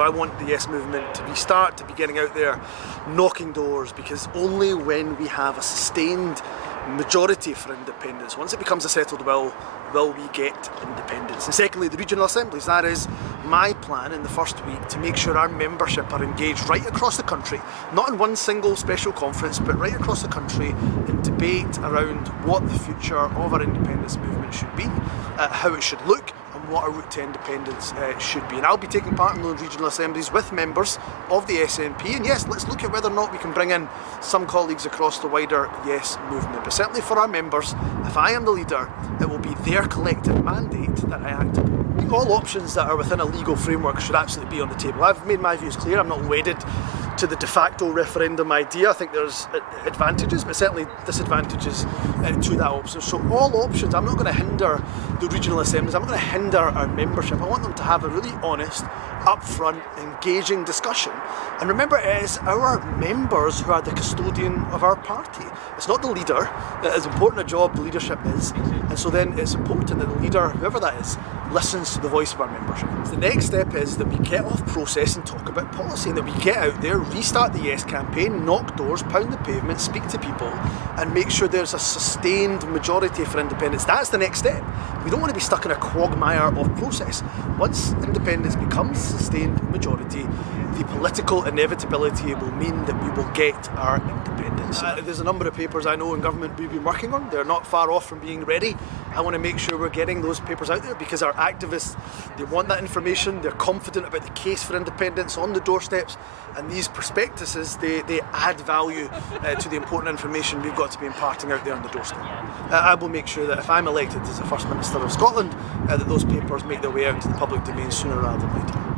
I want the Yes movement to restart, to be getting out there, knocking doors, because only when we have a sustained majority for independence, once it becomes a settled will we get independence. And secondly, the regional assemblies. That is my plan in the first week, to make sure our membership are engaged right across the country, not in one single special conference, but right across the country in debate around what the future of our independence movement should be, how it should look, and what our route to independence should be. And I'll be taking part in those regional assemblies with members of the SNP, and yes, let's look at whether or not we can bring in some colleagues across the wider Yes movement. But certainly for our members, if I am the leader, it will be their collective mandate that I act upon. All options that are within a legal framework should absolutely be on the table. I've made my views clear. I'm not wedded to the de facto referendum idea. I think there's advantages, but certainly disadvantages to that option. So all options, I'm not going to hinder the regional assemblies, I'm not going to hinder our membership. I want them to have a really honest, upfront, engaging discussion. And remember, it is our members who are the custodian of our party. It's not the leader. As important a job the leadership is, and so then it's important that the leader, whoever that is, listens to the voice of our membership. The next step is that we get off process and talk about policy, and that we get out there, restart the Yes campaign, knock doors, pound the pavement, speak to people, and make sure there's a sustained majority for independence. That's the next step. We don't want to be stuck in a quagmire of process. Once independence becomes sustained majority, the political inevitability will mean that we will get our independence. There's a number of papers I know in government we've been working on. They're not far off from being ready. I want to make sure we're getting those papers out there, because our activists, they want that information, they're confident about the case for independence on the doorsteps, and these prospectuses, they add value to the important information we've got to be imparting out there on the doorstep. I will make sure that if I'm elected as the First Minister of Scotland, that those papers make their way out into the public domain sooner rather than later.